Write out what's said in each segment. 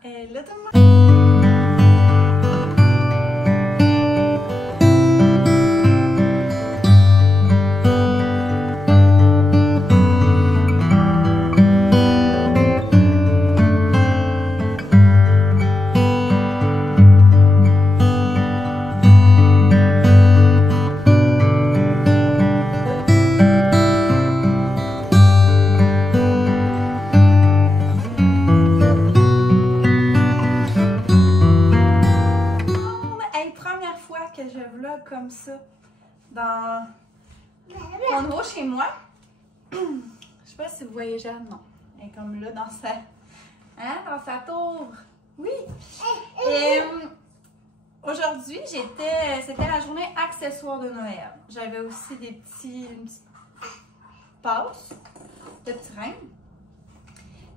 Hello tout le monde! Que je vlog comme ça dans mon nouveau chez moi. Je sais pas si vous voyez Jeanne, non. Elle est comme là dans sa tour. Oui. Et aujourd'hui, c'était la journée accessoire de Noël. J'avais aussi une petite passe de petits reins.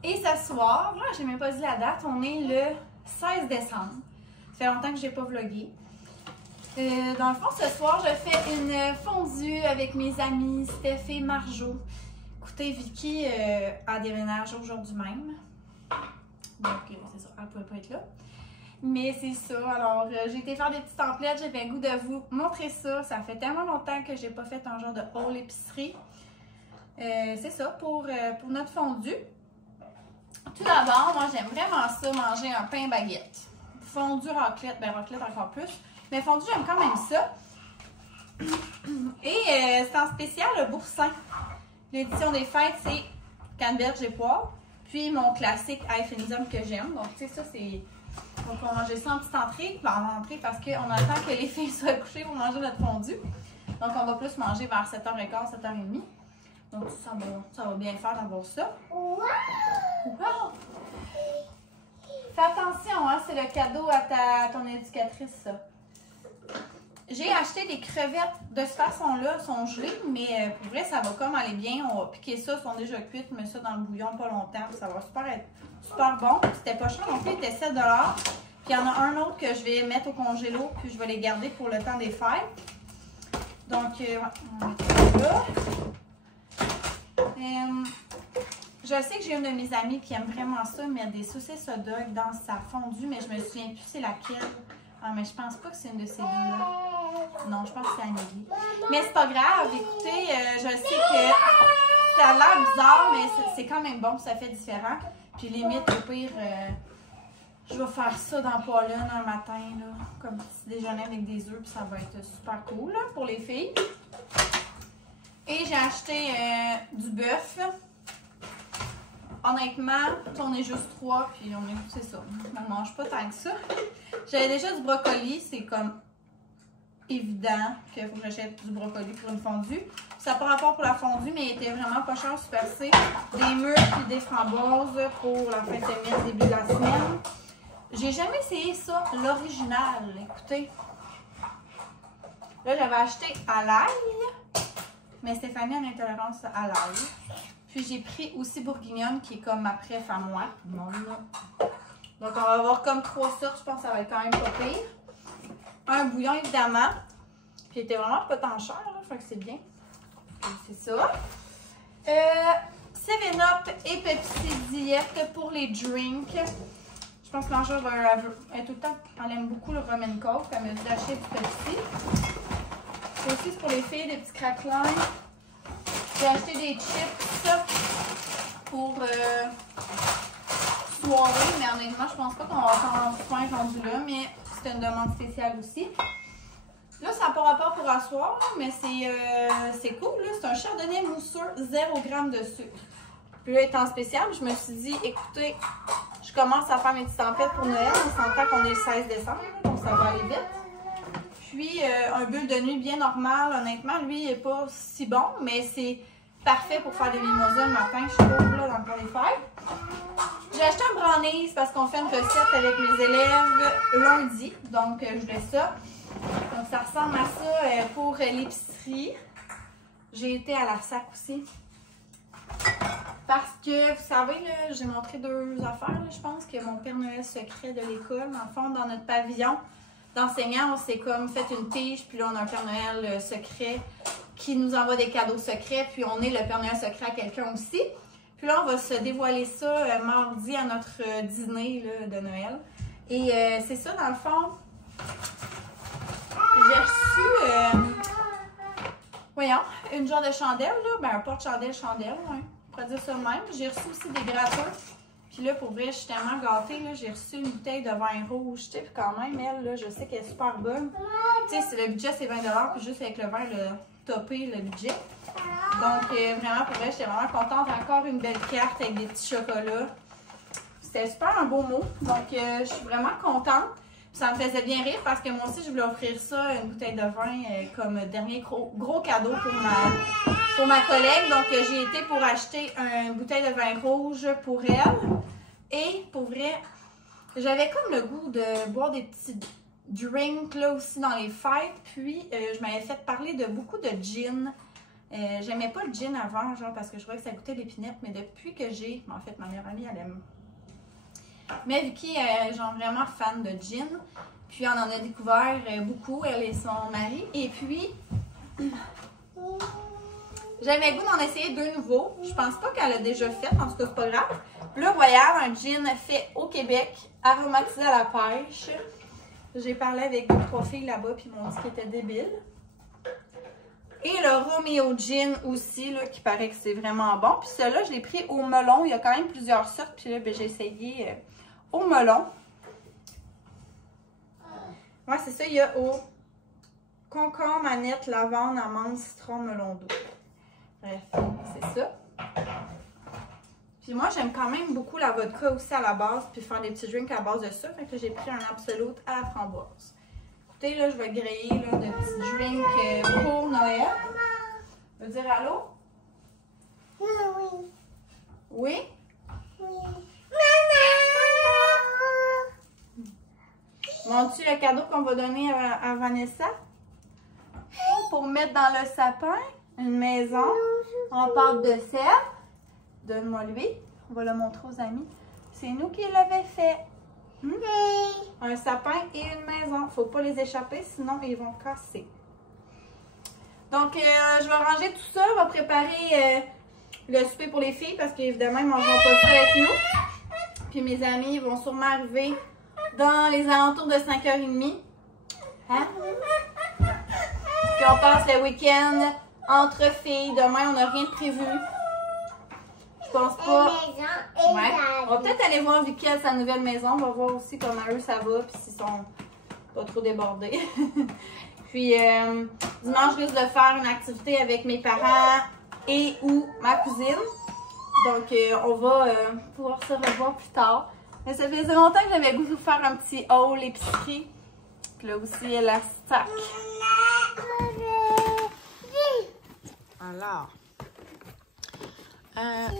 Et ce soir, là, j'ai même pas dit la date, on est le 16 décembre. Ça fait longtemps que j'ai pas vlogué. Dans le fond, ce soir, je fais une fondue avec mes amis Steph et Marjo. Écoutez, Vicky a déménagé aujourd'hui même. Donc, c'est ça, elle ne pouvait pas être là. Mais c'est ça. Alors, j'ai été faire des petites emplettes. J'avais le goût de vous montrer ça. Ça fait tellement longtemps que j'ai pas fait un genre de haul épicerie. C'est ça pour notre fondue. Tout d'abord, moi, j'aime vraiment ça, manger un pain baguette. Fondue raclette, ben raclette encore plus. Mais fondue, j'aime quand même ça. Et c'est en spécial le boursin. L'édition des fêtes, c'est canneberge et poire. Puis mon classique Eiffenizum que j'aime. Donc, tu sais, ça, c'est... Donc, on va manger ça en petite entrée. En entrée parce qu'on attend que les filles soient couchées pour manger notre fondue. Donc, on va plus manger vers 7h15, 7h30. Donc, ça va bien faire d'avoir ça. Wow! Wow! Fais attention, hein, c'est le cadeau à ton éducatrice, ça. J'ai acheté des crevettes de cette façon-là, elles sont gelées, mais pour vrai, ça va comme aller bien. On va piquer ça, elles sont déjà cuites, mais ça dans le bouillon pas longtemps, ça va être super bon. C'était pas cher non plus, il était 7 $. Puis il y en a un autre que je vais mettre au congélo, puis je vais les garder pour le temps des fêtes. Donc, on va mettre ça là. Je sais que j'ai une de mes amies qui aime vraiment ça, mettre des saucisses hot dog dans sa fondue, mais je me souviens plus c'est laquelle. Ah, mais je pense pas que c'est une de ces deux-là. Non, je pense que c'est Amélie. Mais c'est pas grave, écoutez, je sais que ça a l'air bizarre, mais c'est quand même bon, ça fait différent. Puis limite, au pire, je vais faire ça dans Pauline un matin, là, comme petit déjeuner avec des œufs, puis ça va être super cool là, pour les filles. Et j'ai acheté du bœuf. Honnêtement, on est juste 3, puis c'est ça. On ne mange pas tant que ça. J'avais déjà du brocoli, c'est comme évident qu'il faut que j'achète du brocoli pour une fondue. Ça n'a pas rapport pour la fondue, mais il était vraiment pas cher, Super C. Des mûres et des framboises pour la fin de semaine, début de la semaine. J'ai jamais essayé ça, l'original. Écoutez. Là, j'avais acheté à l'ail, mais Stéphanie a une intolérance à l'ail. Puis j'ai pris aussi bourguignonne qui est comme ma préf à moi. Non, là. Donc on va avoir comme 3 sortes, je pense que ça va être quand même pas pire. Un bouillon évidemment. Puis il était vraiment pas tant cher, là, fait que c'est bien. C'est ça. 7-Up et Pepsi Diète pour les drinks. Je pense que Marjo va être tout le temps, elle aime beaucoup le rum and coke, elle m'a dit d'acheter du Pepsi. C'est aussi pour les filles, des petits craquelins. J'ai acheté des chips pour soirée, mais honnêtement, je pense pas qu'on va faire un point rendu là, mais c'est une demande spéciale aussi. Là, ça n'a pas rapport pour asseoir, mais c'est cool. C'est un chardonnay mousseux, 0 g de sucre. Puis là, étant spécial, je me suis dit, écoutez, je commence à faire mes petites tempêtes pour Noël. On s'entend qu'on est le 16 décembre, donc ça va aller vite. Puis, un bulle de nuit bien normal, honnêtement, lui, il n'est pas si bon, mais c'est parfait pour faire des mimosas le matin, je trouve, là, dans le temps des fêtes. J'ai acheté un brownies parce qu'on fait une recette avec mes élèves lundi, donc je voulais ça. Donc, ça ressemble à ça pour l'épicerie. J'ai été à la SAC aussi. Parce que, vous savez, j'ai montré 2 affaires, là, je pense, que mon Père Noël secret de l'école, dans le fond, dans notre pavillon d'enseignants, on s'est comme fait une tige, puis là, on a un Père Noël secret qui nous envoie des cadeaux secrets, puis on est le Père Noël secret à quelqu'un aussi. Puis là, on va se dévoiler ça mardi à notre dîner là, de Noël. Et c'est ça, dans le fond, j'ai reçu, voyons, une genre de chandelle, là, ben un porte-chandelle, ouais, on pourrait dire ça de même. J'ai reçu aussi des gratteurs. Puis là, pour vrai, je suis tellement gâtée, là, j'ai reçu une bouteille de vin rouge, tu sais, puis quand même, elle, là, je sais qu'elle est super bonne. Tu sais, le budget, c'est 20 $, puis juste avec le vin, le topé le budget. Donc, vraiment, pour vrai, j'étais vraiment contente. Encore une belle carte avec des petits chocolats. C'était super un beau mot. Donc, je suis vraiment contente. Puis ça me faisait bien rire parce que moi aussi, je voulais offrir ça, une bouteille de vin, comme dernier gros cadeau pour ma collègue. Donc, j'ai été pour acheter une bouteille de vin rouge pour elle. Et pour vrai, j'avais comme le goût de boire des petits drinks là aussi dans les fêtes. Puis, je m'avais fait parler de beaucoup de gin. J'aimais pas le gin avant, genre, parce que je trouvais que ça goûtait l'épinette. Mais depuis que j'ai... En fait, ma meilleure amie, elle aime... Mais Vicky est genre vraiment fan de gin. Puis, on en a découvert beaucoup, elle et son mari. Et puis... J'avais le goût d'en essayer 2 nouveaux. Je pense pas qu'elle a déjà fait, en tout cas, c'est pas grave. Le Royal, un gin fait au Québec, aromatisé à la pêche. J'ai parlé avec 2-3 filles là-bas, puis ils m'ont dit qu'il était débile. Et le Romeo Gin aussi, là, qui paraît que c'est vraiment bon. Puis celui-là, je l'ai pris au melon. Il y a quand même plusieurs sortes. Puis là, ben, j'ai essayé au melon. Ouais, c'est ça. Il y a au concombre, manette, lavande, amande, citron, melon d'eau. Bref, c'est ça. Puis moi, j'aime quand même beaucoup la vodka aussi à la base, puis faire des petits drinks à base de ça. Fait que j'ai pris un Absolute à la framboise. Écoutez, là, je vais griller là, de petits drinks pour Noël. Tu veux dire allô? Oui. Oui? Oui. Montres-tu le cadeau qu'on va donner à Vanessa? Pour mettre dans le sapin, une maison en pâte de sève. Donne-moi lui. On va le montrer aux amis. C'est nous qui l'avons fait. Un sapin et une maison. Faut pas les échapper, sinon ils vont casser. Donc, je vais ranger tout ça. On va préparer le souper pour les filles parce qu'évidemment, ils ne mangeront pas ça avec nous. Puis mes amis vont sûrement arriver dans les alentours de 5h30. Hein? Puis on passe le week-end entre filles. Demain, on n'a rien de prévu. Je pense pas. Ouais. On va peut-être aller voir Vicky à sa nouvelle maison. On va voir aussi comment eux ça va. Puis s'ils sont pas trop débordés. Puis dimanche, je risque de faire une activité avec mes parents et ou ma cousine. Donc on va pouvoir se revoir plus tard. Mais ça faisait longtemps que j'avais goût de faire un petit haul épicerie. Puis là aussi, elle a sac. Alors,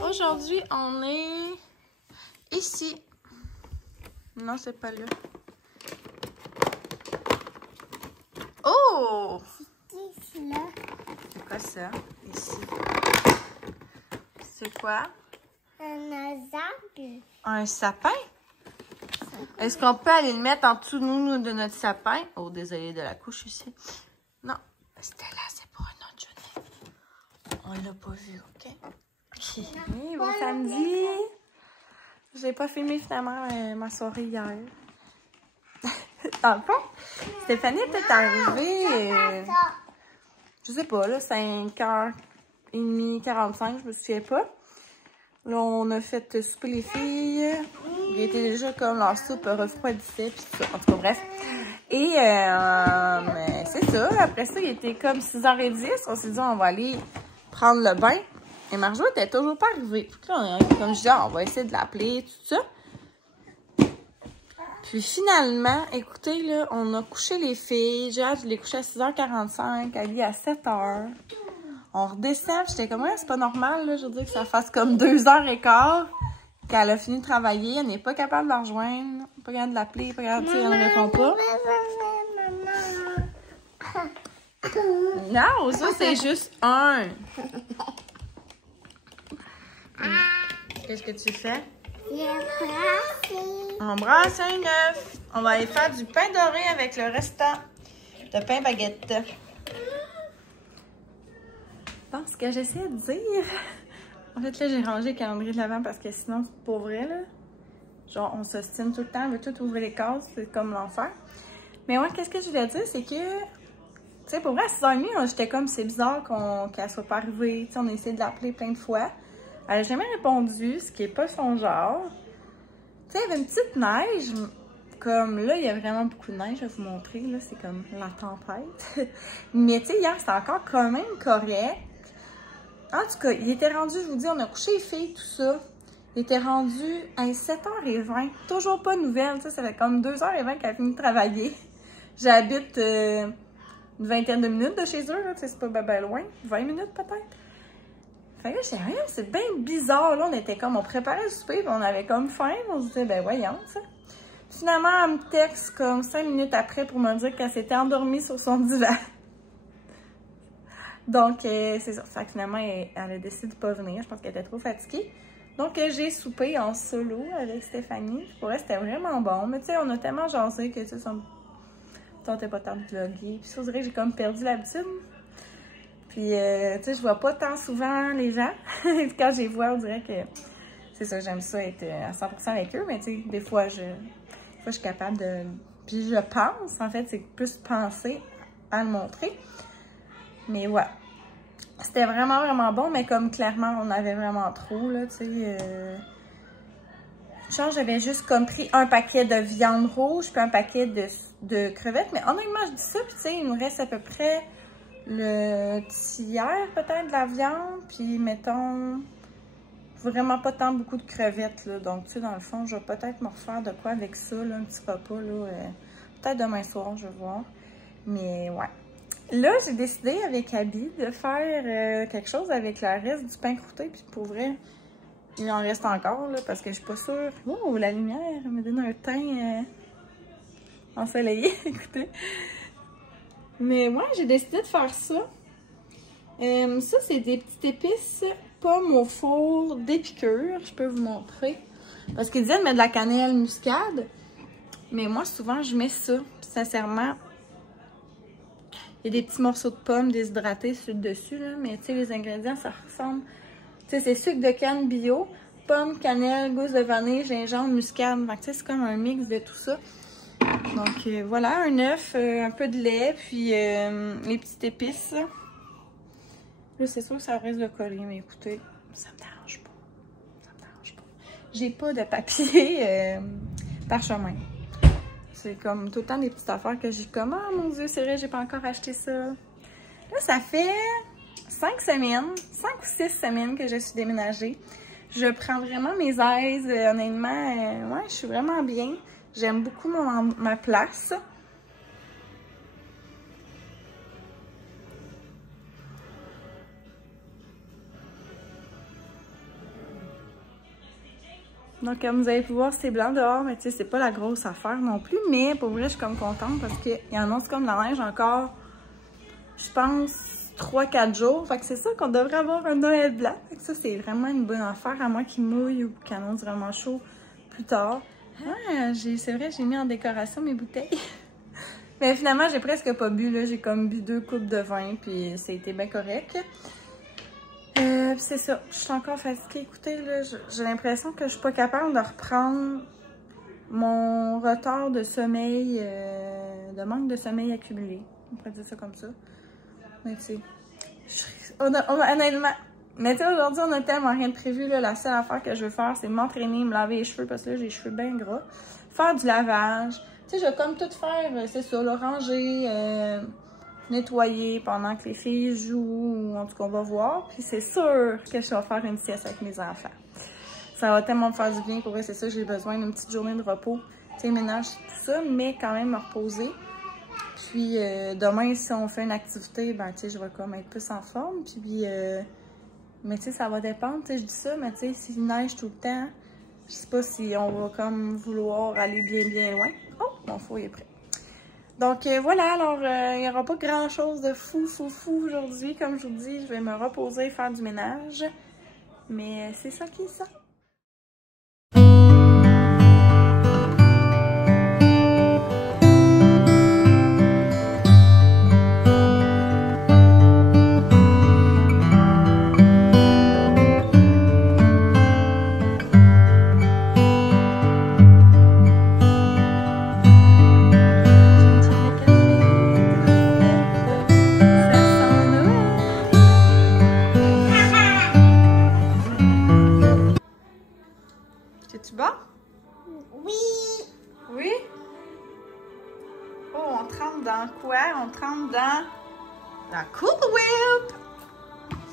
aujourd'hui, on est ici. Non, c'est pas là. Oh! C'est quoi ça, ici? C'est quoi? Un sapin? Est-ce qu'on peut aller le mettre en dessous de notre sapin? Oh, désolé de la couche ici. Non, c'était là, c'est pour un autre journée. On l'a pas vu, OK? Oui, bon samedi! J'ai pas filmé finalement ma soirée hier. Dans le fond, Stéphanie est peut-être arrivée, je sais pas, là, 5h30, 45, je me souviens pas. Là, on a fait souper les filles. Il était déjà comme leur soupe refroidissait, puis tout ça. En tout cas, bref. Et c'est ça. Après ça, il était comme 6h10. On s'est dit, on va aller prendre le bain. Et Marjo était toujours pas arrivée. Là, comme je dis, on va essayer de l'appeler, tout ça. Puis finalement, écoutez, là, on a couché les filles. Jade, je l'ai couché à 6h45. Ali à 7h. On redescend. J'étais comme, ouais, c'est pas normal, là. Je veux dire que ça fasse comme 2h15 qu'elle a fini de travailler. Elle n'est pas capable de la rejoindre. Pas capable de l'appeler. Pas capable de dire, elle ne répond pas. Non, ça, c'est juste un. Qu'est-ce que tu fais? On brasse un œuf. On va aller faire du pain doré avec le restant de pain baguette. Bon, ce que j'essaie de dire, En fait, là, j'ai rangé le calendrier de l'Avent parce que sinon, c'est pour vrai, là. Genre, on s'ostine tout le temps, on veut tout ouvrir les cases, c'est comme l'enfer. Mais ouais, qu'est-ce que je voulais dire, c'est que, tu sais, pour vrai, à 6h30, j'étais comme, c'est bizarre qu'elle soit pas arrivée. Tu sais, on a essayé de l'appeler plein de fois. Elle a jamais répondu, ce qui est pas son genre. Tu sais, il y avait une petite neige. Comme là, il y a vraiment beaucoup de neige, je vais vous montrer. Là, c'est comme la tempête. Mais tu sais, hier, c'était encore quand même correct. En tout cas, il était rendu, je vous dis, on a couché les filles, tout ça. Il était rendu à 7h20. Toujours pas de nouvelles. Tu sais, ça fait comme 2h20 qu'elle a fini de travailler. J'habite une vingtaine de minutes de chez eux. Tu sais, c'est pas ben loin. 20 minutes peut-être. Fait que là, j'étais, c'est bien bizarre. Là, on était comme, on préparait le souper, puis on avait comme faim. On se disait, ben voyons, tu sais. Finalement, elle me texte comme 5 minutes après pour me dire qu'elle s'était endormie sur son divan. Donc, c'est ça. Fait que finalement, elle a décidé de pas venir. Je pense qu'elle était trop fatiguée. Donc, j'ai soupé en solo avec Stéphanie. Pour elle, c'était vraiment bon. Mais tu sais, on a tellement jasé que, tu sais, ça me tentait pas tant de vlogger. Puis ça, je dirais que j'ai comme perdu l'habitude. Puis, tu sais, je vois pas tant souvent les gens. Quand je les vois, on dirait que c'est ça, j'aime ça être à 100% avec eux. Mais tu sais, des fois, je suis capable de... Puis je pense, en fait, c'est plus penser à le montrer. Mais ouais. C'était vraiment, vraiment bon, mais comme clairement, on avait vraiment trop, là, tu sais. Genre, j'avais juste comme pris un paquet de viande rouge, puis un paquet de crevettes. Mais honnêtement, je dis ça, puis tu sais, il nous reste à peu près le tiers, peut-être, de la viande. Puis, mettons, vraiment pas tant beaucoup de crevettes, là. Donc, tu sais, dans le fond, je vais peut-être me refaire de quoi avec ça, là, un petit repas, là. Peut-être demain soir, je vais voir. Mais, ouais. Là, j'ai décidé avec Abby de faire quelque chose avec le reste du pain croûté. Puis pour vrai, il en reste encore, là, parce que je suis pas sûre. Oh, la lumière me donne un teint ensoleillé, écoutez. Mais moi, j'ai décidé de faire ça. Ça, c'est des petites épices pommes au four d'épicure. Je peux vous montrer. Parce qu'ils disaient de mettre de la cannelle muscade. Mais moi, souvent, je mets ça. Puis, sincèrement... Il y a des petits morceaux de pommes déshydratés sur le dessus, là, mais tu sais, les ingrédients, ça ressemble. Tu sais, c'est sucre de canne bio, pommes, cannelle, gousse de vanille, gingembre, muscade. Donc, tu sais, c'est comme un mix de tout ça. Donc, voilà, un œuf, un peu de lait, puis les petites épices. Là, c'est sûr que ça risque de coller, mais écoutez, ça me dérange pas. Ça me dérange pas. J'ai pas de papier parchemin. C'est comme tout le temps des petites affaires que j'ai comme, ah mon Dieu, c'est vrai, j'ai pas encore acheté ça. Là, ça fait 5 semaines, 5 ou 6 semaines que je suis déménagée. Je prends vraiment mes aises, honnêtement, ouais, je suis vraiment bien. J'aime beaucoup ma place. Donc, comme vous avez pu voir, c'est blanc dehors, mais tu sais, c'est pas la grosse affaire non plus. Mais pour vrai, je suis comme contente parce qu'il annonce comme la neige encore, je pense, 3-4 jours. Fait que c'est ça qu'on devrait avoir un Noël blanc. Fait que ça, c'est vraiment une bonne affaire, à moins qu'il mouille ou qu'il annonce vraiment chaud plus tard. Ah, c'est vrai, j'ai mis en décoration mes bouteilles. Mais finalement, j'ai presque pas bu, là. J'ai comme bu 2 coupes de vin, puis ça a été bien correct. C'est ça, je suis encore fatiguée. Écoutez, là, j'ai l'impression que je suis pas capable de reprendre mon retard de sommeil, de manque de sommeil accumulé. On pourrait dire ça comme ça. Mais tu sais, honnêtement, mais tu sais, aujourd'hui, on a tellement rien de prévu, là. La seule affaire que je veux faire, c'est m'entraîner, me laver les cheveux, parce que là, j'ai les cheveux bien gras. Faire du lavage. Tu sais, je vais comme tout faire, c'est ça, le ranger, nettoyer pendant que les filles jouent, ou en tout cas, on va voir. Puis c'est sûr que je vais faire une sieste avec mes enfants. Ça va tellement me faire du bien. Pour vrai, c'est ça, j'ai besoin d'une petite journée de repos. Tu sais, ménage, tout ça, mais quand même me reposer. Puis demain, si on fait une activité, ben tu sais, je vais comme être plus en forme. Puis, mais tu sais, ça va dépendre. Tu sais, je dis ça, mais tu sais, s'il neige tout le temps, je sais pas si on va comme vouloir aller bien loin. Oh, mon four est prêt. Donc voilà, alors il n'y aura pas grand chose de fou aujourd'hui. Comme je vous dis, je vais me reposer, faire du ménage. Mais c'est ça qui est ça. T'es-tu bon? Oui. Oui? Oh, on trempe dans quoi? On trempe dans la Cool Whip!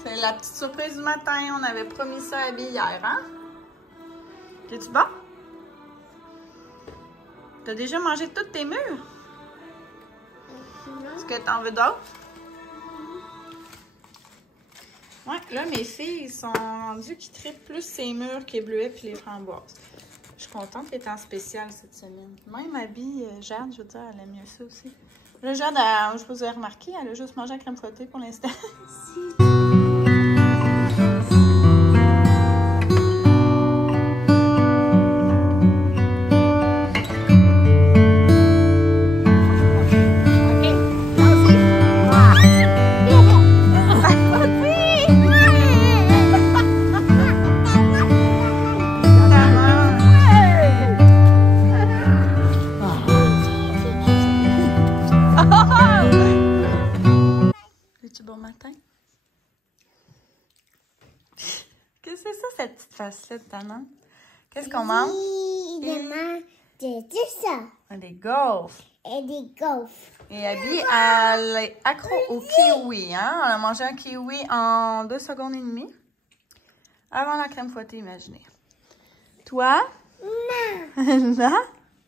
C'est la petite surprise du matin. On avait promis ça à Abby hier, hein? T'es-tu bon? T'as déjà mangé toutes tes mûres? Est-ce que t'en veux d'autres? Ouais, là, mes filles, ils sont rendus qu'ils trippent plus ces mûres que les bleuets puis les framboises. Je suis contente qu'elle est en spécial cette semaine. Même Abby, Jade, je veux dire, elle aime mieux ça aussi. Là, Jade, je sais pas si vous avez remarqué, elle a juste mangé la crème fouettée pour l'instant. Bon matin. Qu'est-ce que c'est ça, cette petite face-là de ta main? Qu'est-ce qu'on mange? Demain, c'est ça. Des gaufres. Et des gaufres. Et Abby, elle est accro au kiwi. Hein? Elle a mangé un kiwi en 2 secondes et demie. Avant la crème fouettée, imaginez. Toi? Non. Non?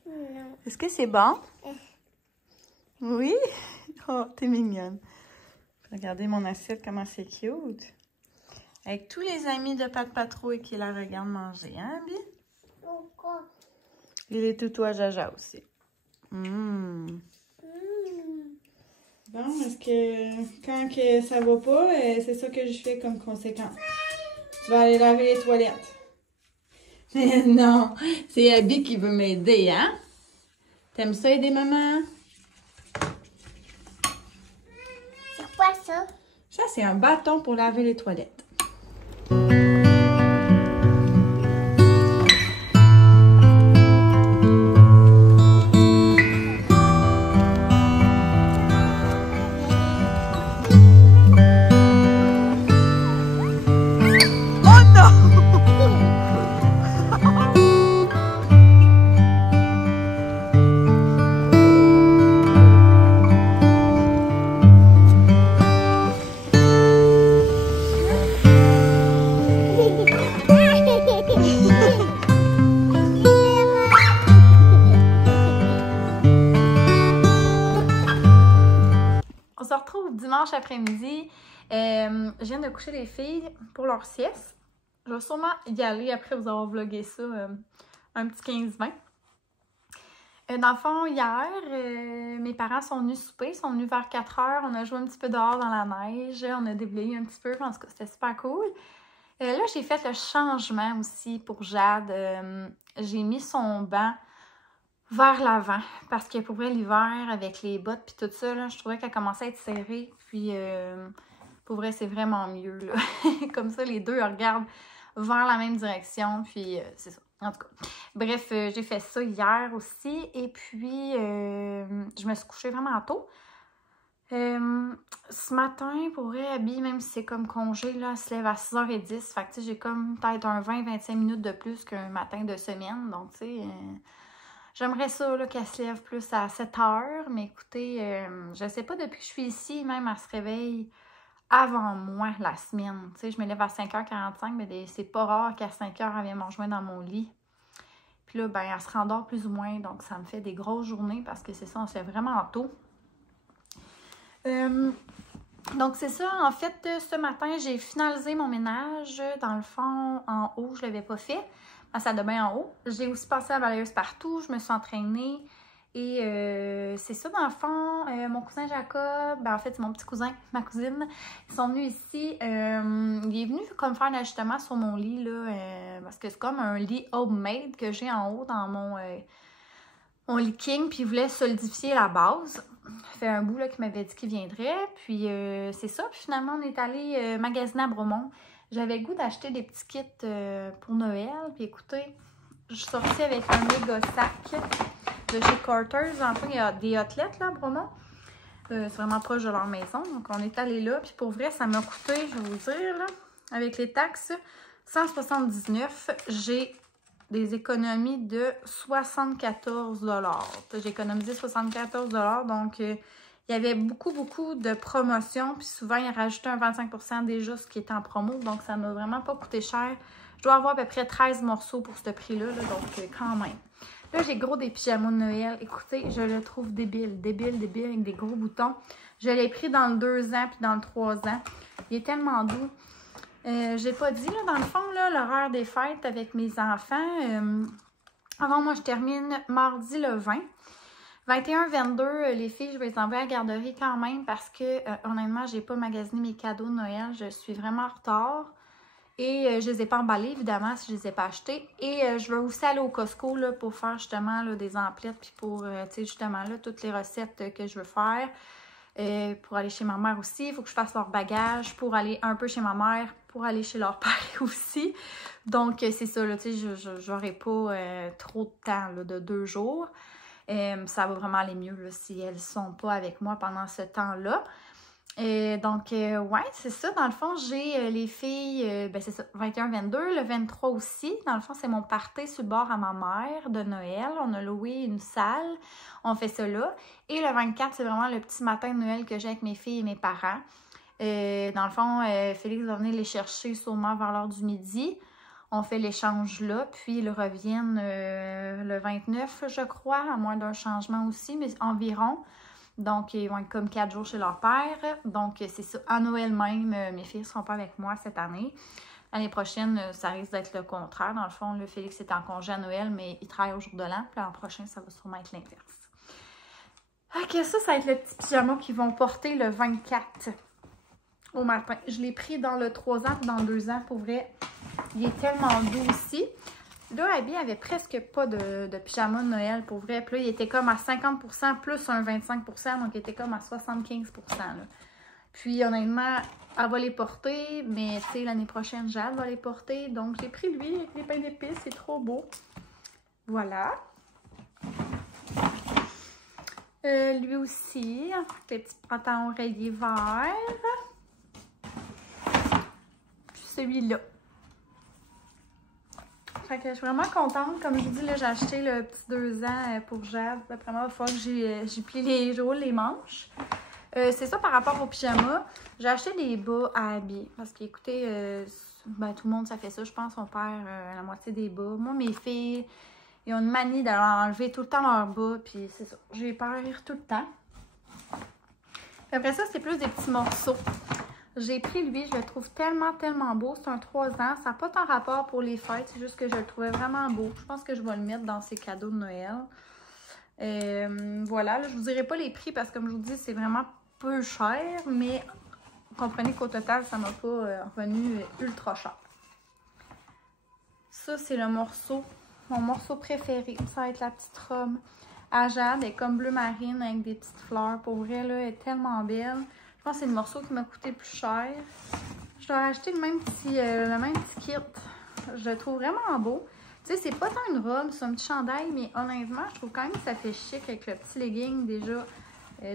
Non. Est-ce que c'est bon? Oui? Oh, t'es mignonne. Regardez mon assiette, comment c'est cute. Avec tous les amis de Pat Patrouille qui la regardent manger, hein, Abby? Pourquoi? Et les toutous à Jaja aussi. Bon, est-ce que quand que ça va pas, c'est ça que je fais comme conséquence. Tu vas aller laver les toilettes. Mais non, c'est Abby qui veut m'aider, hein? T'aimes ça aider maman? C'est quoi ça? Ça, c'est un bâton pour laver les toilettes. On se retrouve dimanche après-midi. Je viens de coucher les filles pour leur sieste. Je vais sûrement y aller après vous avoir vlogué ça un petit 15-20. Dans le fond, hier, mes parents sont venus souper, ils sont venus vers 4 heures. On a joué un petit peu dehors dans la neige, on a déblayé un petit peu, en tout cas, c'était super cool. Là, j'ai fait le changement aussi pour Jade. J'ai mis son banc vers l'avant parce que pour vrai, l'hiver, avec les bottes puis tout ça, là, je trouvais qu'elle commençait à être serrée. Puis, pour vrai, c'est vraiment mieux, là. Comme ça, les deux regardent vers la même direction, puis c'est ça. En tout cas, bref, j'ai fait ça hier aussi. Et puis, je me suis couchée vraiment tôt. Ce matin, pour vrai, Abby, même si c'est comme congé, là, elle se lève à 6h10. Fait que, tu sais, j'ai comme peut-être un 20-25 minutes de plus qu'un matin de semaine. Donc, tu sais, j'aimerais ça, là, qu'elle se lève plus à 7h. Mais écoutez, je sais pas, depuis que je suis ici, même, elle se réveille avant moi la semaine. Tu sais, je me lève à 5h45, mais c'est pas rare qu'à 5h, elle vient me rejoindre dans mon lit. Puis là, ben, elle se rendort plus ou moins. Donc, ça me fait des grosses journées parce que c'est ça, on se lève vraiment tôt. Donc, c'est ça. En fait, ce matin, j'ai finalisé mon ménage. Dans le fond, en haut, je ne l'avais pas fait. Ma salle de bain en haut. J'ai aussi passé la balayeuse partout. Je me suis entraînée. Et c'est ça, dans le fond, mon cousin Jacob, ben en fait, c'est mon petit cousin, ma cousine, ils sont venus ici. Il est venu comme faire un ajustement sur mon lit, là, parce que c'est comme un lit homemade que j'ai en haut dans mon lit king, puis il voulait solidifier la base. Ça fait un bout là qu'il m'avait dit qu'il viendrait, puis c'est ça. Puis finalement, on est allé magasiner à Bromont. J'avais le goût d'acheter des petits kits pour Noël, puis écoutez, je suis sortie avec un méga sac de chez Carter's. En fait, il y a des outlets là à Bromont. C'est vraiment proche de leur maison. Donc, on est allé là. Puis pour vrai, ça m'a coûté, je vais vous dire, là, avec les taxes, 179. J'ai des économies de 74 $. J'ai économisé 74 $, donc il y avait beaucoup de promotions. Puis souvent, ils rajoutaient un 25 % déjà ce qui était en promo. Donc, ça m'a vraiment pas coûté cher. Je dois avoir à peu près 13 morceaux pour ce prix-là. Donc, quand même. Là, j'ai gros des pyjamas de Noël. Écoutez, je le trouve débile, avec des gros boutons. Je l'ai pris dans le 2 ans puis dans le 3 ans. Il est tellement doux. J'ai pas dit, là, dans le fond, l'horaire des fêtes avec mes enfants. Avant, moi, je termine mardi le 20. 21-22, les filles, je vais les envoyer à la garderie quand même parce que, honnêtement, j'ai pas magasiné mes cadeaux de Noël. Je suis vraiment en retard. Et je les ai pas emballés, évidemment, si je les ai pas achetés. Et je vais aussi aller au Costco là, pour faire justement là, des emplettes. Puis pour, tu sais, justement, là, toutes les recettes que je veux faire. Pour aller chez ma mère aussi. Il faut que je fasse leur bagage pour aller un peu chez ma mère, pour aller chez leur père aussi. Donc, c'est ça, là, tu sais, je n'aurai pas trop de temps, là, de 2 jours. Ça va vraiment aller mieux, là, si elles ne sont pas avec moi pendant ce temps-là. Donc, ouais, c'est ça. Dans le fond, j'ai les filles, ben c'est ça, 21-22, le 23 aussi. Dans le fond, c'est mon party sur le bord à ma mère de Noël. On a loué une salle. On fait ça là. Et le 24, c'est vraiment le petit matin de Noël que j'ai avec mes filles et mes parents. Dans le fond, Félix va venir les chercher sûrement vers l'heure du midi. On fait l'échange là, puis ils reviennent le 29, je crois, à moins d'un changement aussi, mais environ. Donc, ils vont être comme 4 jours chez leur père. Donc, c'est ça. À Noël même, mes filles ne seront pas avec moi cette année. L'année prochaine, ça risque d'être le contraire. Dans le fond, le Félix est en congé à Noël, mais il travaille au jour de l'an. Puis l'an prochain, ça va sûrement être l'inverse. Ok, ça va être le petit pyjama qu'ils vont porter le 24 au matin. Je l'ai pris dans le 3 ans et dans le 2 ans. Pour vrai, il est tellement doux aussi. Là, Abby avait presque pas de pyjama de Noël, pour vrai. Puis là, il était comme à 50 % plus un 25 %, donc il était comme à 75 % là. Puis, honnêtement, elle va les porter, mais tu sais, l'année prochaine, Jade va les porter. Donc, j'ai pris lui avec les pains d'épices, c'est trop beau. Voilà. Lui aussi, des petits pantalons rayés verts. Puis celui-là. Fait que je suis vraiment contente. Comme je vous dis, là, j'ai acheté le petit 2 ans pour Jade. La première fois que j'ai plié les jours, les manches. C'est ça par rapport au pyjama. J'ai acheté des bas à Abby. Parce qu'écoutez, ben, tout le monde, ça fait ça. Je pense on perd la moitié des bas. Moi, mes filles, ils ont une manie d'enlever tout le temps leurs bas. Puis c'est ça. J'ai peur tout le temps. Puis après ça, c'est plus des petits morceaux. J'ai pris lui, je le trouve tellement beau. C'est un 3 ans. Ça n'a pas tant rapport pour les fêtes. C'est juste que je le trouvais vraiment beau. Je pense que je vais le mettre dans ces cadeaux de Noël. Voilà, là, je vous dirai pas les prix parce que comme je vous dis, c'est vraiment peu cher. Mais comprenez qu'au total, ça m'a pas revenu ultra cher. Ça, c'est le morceau, mon morceau préféré. Ça va être la petite robe à Jade. Elle est comme bleu marine avec des petites fleurs. Pour vrai, là, elle est tellement belle. Je pense que c'est le morceau qui m'a coûté le plus cher. Je dois acheter le même petit kit. Je le trouve vraiment beau. Tu sais, c'est pas tant une robe, c'est un petit chandail, mais honnêtement, je trouve quand même que ça fait chic avec le petit legging déjà.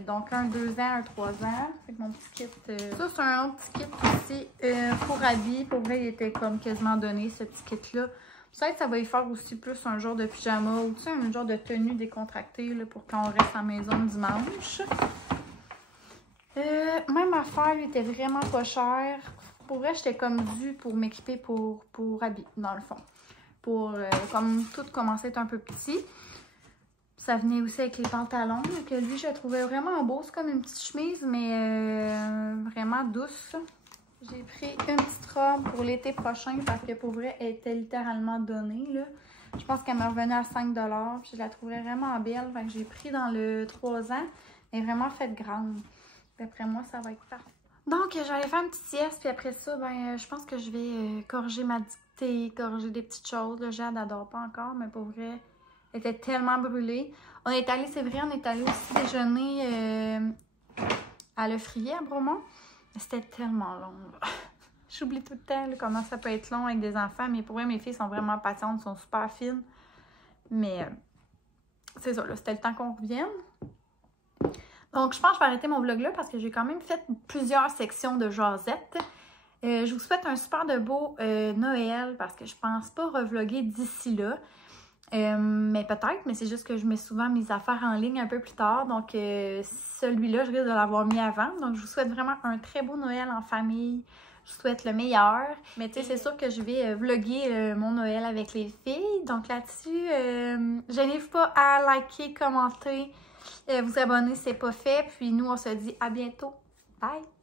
Donc, un 2 ans, un 3 ans. Fait que mon petit kit. Ça, c'est un autre petit kit aussi pour Abby. Pour vrai, il était comme quasiment donné, ce petit kit-là. Peut-être que ça va y faire aussi plus un genre de pyjama ou tu sais, un genre de tenue décontractée là, pour quand on reste à la maison le dimanche. Même affaire, il était vraiment pas cher. Pour vrai, j'étais comme due pour m'équiper pour Abby, dans le fond. Pour, comme tout commençait à être un peu petit. Ça venait aussi avec les pantalons, que lui, je le trouvais vraiment beau. C'est comme une petite chemise, mais vraiment douce. J'ai pris une petite robe pour l'été prochain parce que pour vrai, elle était littéralement donnée, là. Je pense qu'elle me revenait à 5 $. Puis je la trouverais vraiment belle. Fait que j'ai pris dans le 3 ans, mais vraiment faite grande. D'après moi, ça va être parfait. Donc, j'allais faire une petite sieste, puis après ça, ben, je pense que je vais corriger ma dictée, corriger des petites choses. Là, Jade n'adore pas encore, mais pour vrai, elle était tellement brûlée. On est allé, c'est vrai, on est allé aussi déjeuner à Le Frier à Bromont. C'était tellement long. J'oublie tout le temps là, comment ça peut être long avec des enfants, mais pour vrai, mes filles sont vraiment patientes, sont super fines. Mais c'est ça, là, c'était le temps qu'on revienne. Donc, je pense que je vais arrêter mon vlog là parce que j'ai quand même fait plusieurs sections de jasette. Je vous souhaite un super de beau Noël parce que je pense pas revlogger d'ici là. Mais peut-être, mais c'est juste que je mets souvent mes affaires en ligne un peu plus tard. Donc celui-là, je risque de l'avoir mis avant. Donc je vous souhaite vraiment un très beau Noël en famille. Je vous souhaite le meilleur. Mais tu sais, c'est sûr que je vais vlogger mon Noël avec les filles. Donc là-dessus, gênez-vous pas à liker, commenter, vous abonner si c'est pas fait. Puis nous, on se dit à bientôt. Bye!